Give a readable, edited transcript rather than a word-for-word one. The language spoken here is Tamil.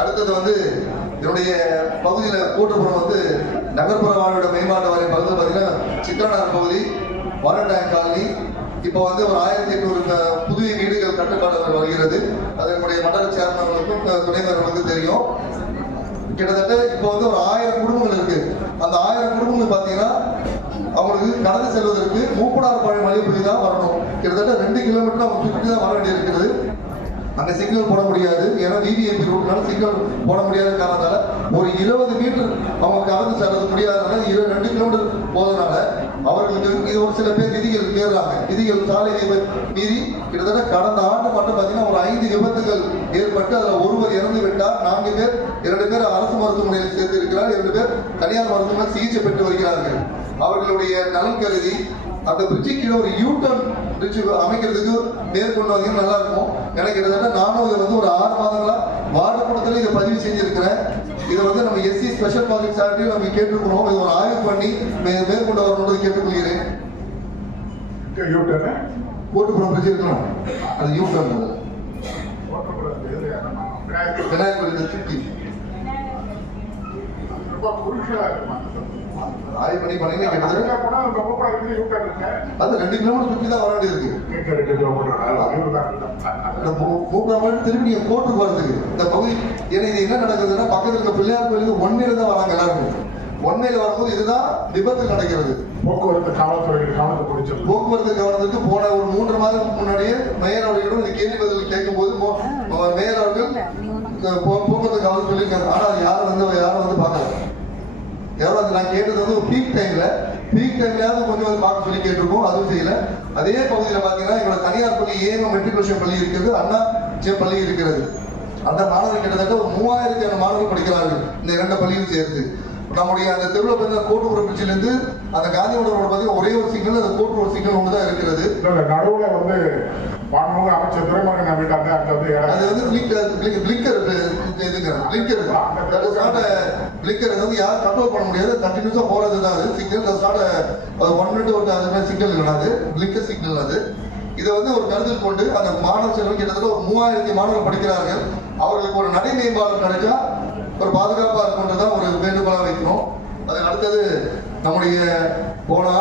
அடுத்தது வந்து என்னுடைய பகுதியில் கூட்டுப்புறம் வந்து நகர்ப்புற வாழ்விட மேம்பாட்டு வாரிய பகுதியில் பார்த்தீங்கன்னா சிக்கனார் பகுதி வாரண்டாயம் காலனி இப்போ வந்து ஒரு 1800 புதிய வீடுகள் கட்டுப்பாடு வருகிறது. அது என்னுடைய மண்டல சேர்மன்களுக்கும் துணைவர்களுக்கும் தெரியும். கிட்டத்தட்ட இப்போ வந்து ஒரு 1000 குடும்பங்கள் இருக்கு. அந்த 1000 குடும்பங்கள் பார்த்தீங்கன்னா அவங்களுக்கு கடந்து செல்வதற்கு மூப்பனார் பாளையம் மலைப்புள்ளி தான் வரணும். கிட்டத்தட்ட 2 கிலோமீட்டர் அவங்க சுற்றி தான் வர வேண்டியிருக்கிறது. அங்கே சிக்னல் போட முடியாது, ஏன்னா விவிஐபி ரூட்னால சிக்னல் போட முடியாத காரணத்தால ஒரு 20 மீட்டர் அவங்க கடந்து செல்ல முடியாதனால 2 கிலோமீட்டர் போவதனால அவர்களுக்கு இது ஒரு சில பேர் விதிகள் மீறாங்க. விதிகள் சாலை மீறி கிட்டத்தட்ட கடந்த ஆண்டு மட்டும் பார்த்தீங்கன்னா ஒரு 5 விபத்துகள் ஏற்பட்டு அதில் ஒருவர் இறந்து விட்டார். 4 பேர் 2 பேர் அரசு மருத்துவமனையில் சேர்ந்து இருக்கிறார், 2 பேர் தனியார் மருத்துவமனை சிகிச்சை பெற்று வருகிறார்கள். அவர்களுடைய நலன் கருதி அந்த பிரிட்ஜுக்கு கீழே ஒரு யூட்டர்ன் பிரிட்ஜ் அமைக்கிறதுக்கு மேற்கொண்டு வந்தீங்கன்னா நல்லா இருக்கும். எனக்கு கிட்டத்தட்ட நானும் இதை வந்து ஒரு 6 மாதங்களா வார்டு கூட்டத்தில் இதை பதிவு செஞ்சிருக்கிறேன். இதை வந்து நம்ம எஸ்சி ஸ்பெஷல் ப்ராஜெக்ட் சார்ட்டையும் நம்ம கேட்டுருக்கணும். இது ஒரு ஆய்வு பண்ணி மேற்கொண்டு வரணும்னு கேட்டுக்கொள்கிறேன். கோட்டுப்புறம் பிரிட்ஜ் இருக்கலாம், அது யூட்டர்ன் விநாயகர் சுற்றி ஆய்வு பண்ணி பண்ணீங்கன்னா அது 2 கிலோமீட்டர் சுற்றி தான் வர வேண்டியது திரும்பி நீங்க கோட்டுக்கு வரதுக்கு இந்த பகுதி. ஏன்னா இது என்ன நடக்குதுன்னா பக்கத்தில் இருக்க பிள்ளையார் கோயிலுக்கு ஒன்மையில தான் வராங்க எல்லாருக்கும். ஒன்மையில வரும்போது இதுதான் விபத்து நடக்கிறது. போக்குவரத்து கவனத்துக்கு போன ஒரு 3 மாதத்துக்கு முன்னாடியே மேயர் அவர்களிடம் இந்த கேள்வி பதில் கேட்கும் போது மேயர் அவர்கள் போக்குவரத்து கவனம் சொல்லியிருக்காங்க. ஆனா யாரும் வந்து பார்க்கல. யாரும் அது நான் கேட்டது வந்து ஒரு பீக் டைம்லயாவது கொஞ்சம் வந்து பார்க்க சொல்லி கேட்டிருக்கோம், அதுவும் செய்யல. அதே பகுதியில் பார்த்தீங்கன்னா எங்களோட தனியார் பள்ளி ஏஎம் மெட்ரிகுலேஷன் பள்ளி இருக்கிறது, அண்ணா பள்ளி இருக்கிறது. அந்த மாணவர்கள் கிட்டத்தட்ட ஒரு 3000 மாணவர்கள் படிக்கிறார்கள் இந்த 2 பள்ளியும் சேர்த்து. நம்முடைய அந்த தெருவில் பார்த்தீங்கன்னா கோட்டுப்புறம் பிரிட்ஜிலிருந்து அந்த காந்தியோட பார்த்தீங்கன்னா ஒரே ஒரு சிக்னல், அந்த கோட்டுப்புறம் சிக்னல் ஒன்று தான் இருக்கிறது. நடுவில் வந்து அமைச்சர் துறைமுருகன் நம்பிட்டாங்க. அது வந்து பிளிக்கர் வந்து யாரும் கண்ட்ரோல் பண்ண முடியாது. கண்டினியூஸா போறது தான் அது சிக்னல். 1 மினிட் சிக்னல் இல்லைனா அது பிளிக்கர் சிக்னல். அது இதை வந்து ஒரு கருத்தில் கொண்டு அந்த மாணவர் செல்வம் கிட்டத்தட்ட ஒரு 3000 மாணவர்கள் படிக்கிறார்கள். அவர்களுக்கு ஒரு நடை மேம்பாடு கிடைச்சா ஒரு பாதுகாப்பா இருக்குன்றதான் ஒரு வேண்டுகோளா வைக்கணும். அதுக்கு அடுத்தது நம்முடைய போனா